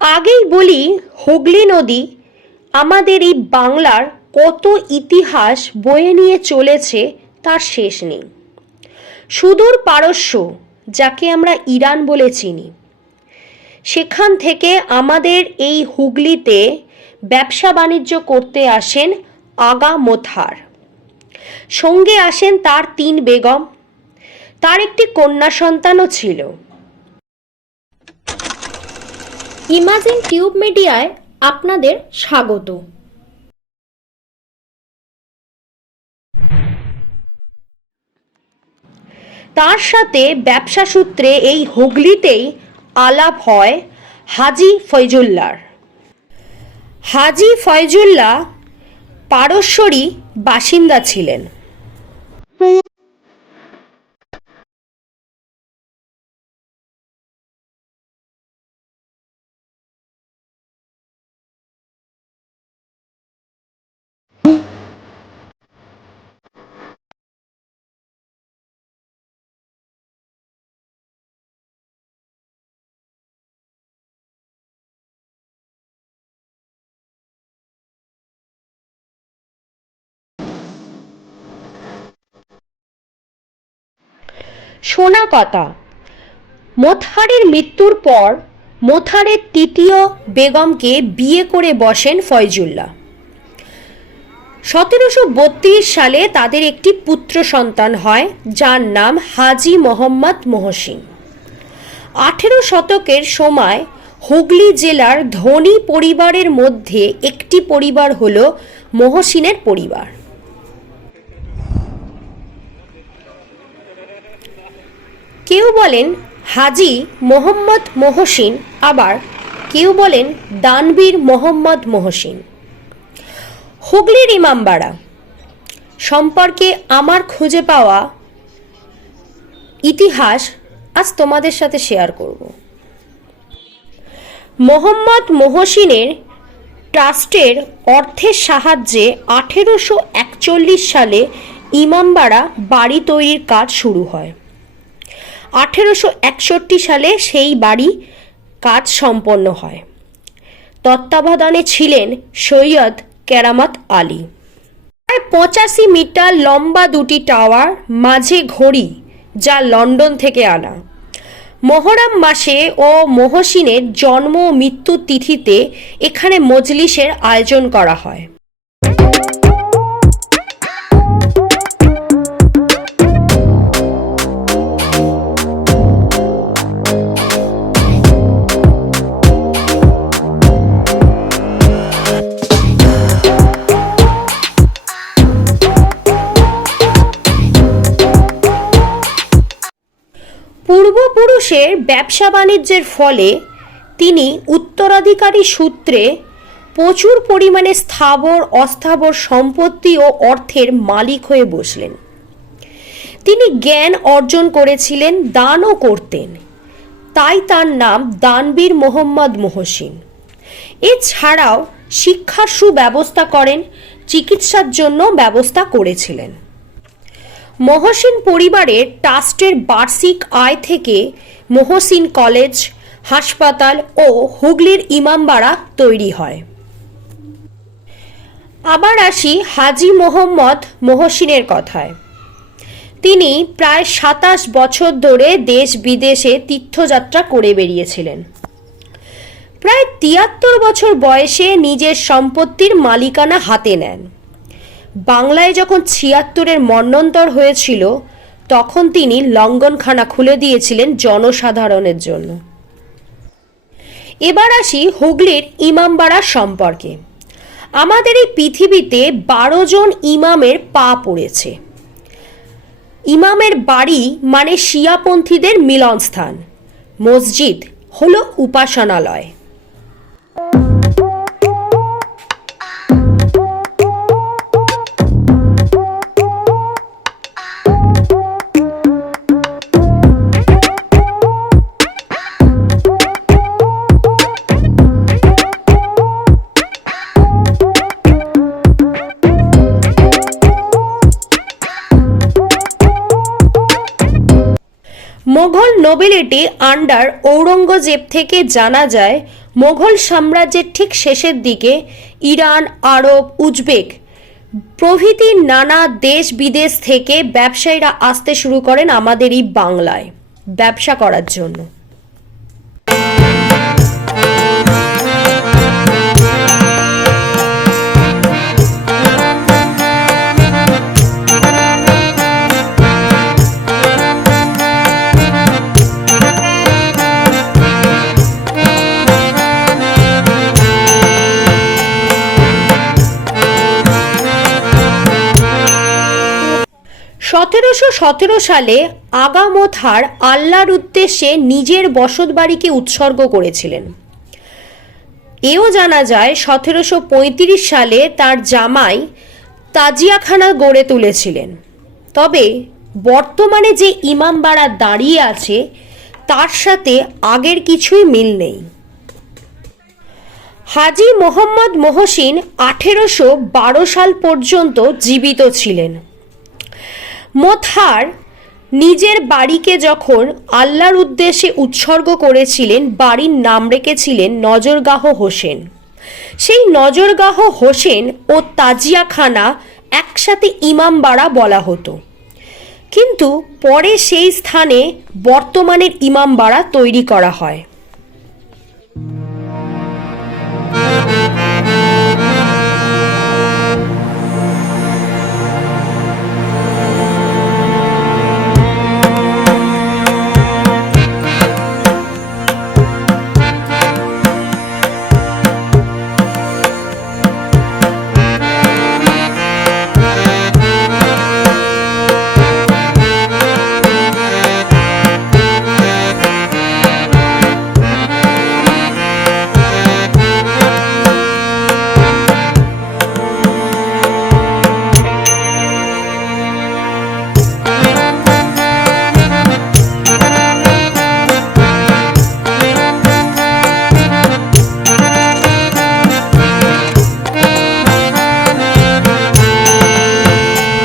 আগেই বলি, হুগলি নদী আমাদের এই বাংলার কত ইতিহাস বয়ে নিয়ে চলেছে তার শেষ নেই। সুদূর পারস্য, যাকে আমরা ইরান বলে চিনি, সেখান থেকে আমাদের এই হুগলিতে ব্যবসা বাণিজ্য করতে আসেন আগা মোথার সঙ্গে আসেন তার তিন বেগম, তার একটি কন্যা সন্তানও ছিল। ইমাজিন টিউব মিডিয়ায় আপনাদের স্বাগত। তার সাথে ব্যবসা সূত্রে এই হুগলিতেই আলাপ হয় হাজি ফয়জুল্লার। হাজি ফয়জুল্লাহ পারস্যরই বাসিন্দা ছিলেন। শোনা কথা। মোথারের মৃত্যুর পর মোথারের তৃতীয় বেগমকে বিয়ে করে বসেন ফয়জুল্লাহ। সতেরোশো বত্রিশ সালে তাদের একটি পুত্র সন্তান হয়, যার নাম হাজি মোহাম্মদ মহসিন। আঠেরো শতকের সময় হুগলি জেলার ধনী পরিবারের মধ্যে একটি পরিবার হল মহসিনের পরিবার। কেউ বলেন হাজি মোহাম্মদ মহসিন, আবার কেউ বলেন দানবীর মোহাম্মদ মহসিন। হুগলির ইমামবাড়া, সম্পর্কে আমার খুঁজে পাওয়া ইতিহাস আজ তোমাদের সাথে শেয়ার করব। মোহাম্মদ মহসিনের ট্রাস্টের অর্থের সাহায্যে আঠেরোশো একচল্লিশ সালে ইমামবাড়া বাড়ি তৈরির কাজ শুরু হয়। আঠেরোশো একষট্টি সালে সেই বাড়ি কাজ সম্পন্ন হয়। তত্ত্বাবধানে ছিলেন সৈয়দ কেরামত আলী। প্রায় পঁচাশি মিটার লম্বা দুটি টাওয়ার, মাঝে ঘড়ি, যা লন্ডন থেকে আনা। মহরম মাসে ও মহসিনের জন্ম মৃত্যু তিথিতে এখানে মজলিসের আয়োজন করা হয়। পূর্বপুরুষের ব্যবসা বাণিজ্যের ফলে তিনি উত্তরাধিকারী সূত্রে প্রচুর পরিমাণে স্থাবর, অস্থাবর সম্পত্তি ও অর্থের মালিক হয়ে বসলেন। তিনি জ্ঞান অর্জন করেছিলেন, দানও করতেন। তাই তার নাম দানবীর মোহাম্মদ মহসিন। এছাড়াও শিক্ষার সুব্যবস্থা করেন, চিকিৎসার জন্য ব্যবস্থা করেছিলেন। মহসিন পরিবারের ট্রাস্টের বার্ষিক আয় থেকে মহসিন কলেজ, হাসপাতাল ও হুগলির ইমামবাড়া তৈরি হয়। আবার আসি হাজি মোহাম্মদ মহসিনের কথায়। তিনি প্রায় সাতাশ বছর ধরে দেশ বিদেশে তীর্থযাত্রা করে বেরিয়েছিলেন। প্রায় তিয়াত্তর বছর বয়সে নিজের সম্পত্তির মালিকানা হাতে নেন। বাংলায় যখন ছিয়াত্তরের মন্বন্তর হয়েছিল, তখন তিনি লঙ্গনখানা খুলে দিয়েছিলেন জনসাধারণের জন্য। এবার আসি হুগলির ইমামবাড়ার সম্পর্কে। আমাদের এই পৃথিবীতে বারো জন ইমামের পা পড়েছে। ইমামের বাড়ি মানে শিয়াপন্থীদের মিলনস্থান। মসজিদ হলো উপাসনালয়। নোবেলিটি আন্ডার ঔরঙ্গজেব থেকে জানা যায়, মোঘল সাম্রাজ্যের ঠিক শেষের দিকে ইরান, আরব, উজবেক প্রভৃতি নানা দেশ বিদেশ থেকে ব্যবসায়ীরা আসতে শুরু করেন আমাদের এই বাংলায় ব্যবসা করার জন্য। সতেরোশো সতেরো সালে আগামথার আল্লাহর উদ্দেশ্যে নিজের বসতবাড়িকে উৎসর্গ করেছিলেন। এও জানা যায় সতেরোশো পঁয়ত্রিশ সালে তার জামাই তাজিয়াখানা গড়ে তুলেছিলেন। তবে বর্তমানে যে ইমামবাড়া দাঁড়িয়ে আছে, তার সাথে আগের কিছুই মিল নেই। হাজি মোহাম্মদ মহসিন আঠেরোশো বারো সাল পর্যন্ত জীবিত ছিলেন। মোথার নিজের বাড়িকে যখন আল্লাহর উদ্দেশ্যে উৎসর্গ করেছিলেন, বাড়ির নাম রেখেছিলেন নজরগাহ হোসেন। সেই নজরগাহ হোসেন ও তাজিয়াখানা একসাথে ইমামবাড়া বলা হতো। কিন্তু পরে সেই স্থানে বর্তমানের ইমামবাড়া তৈরি করা হয়।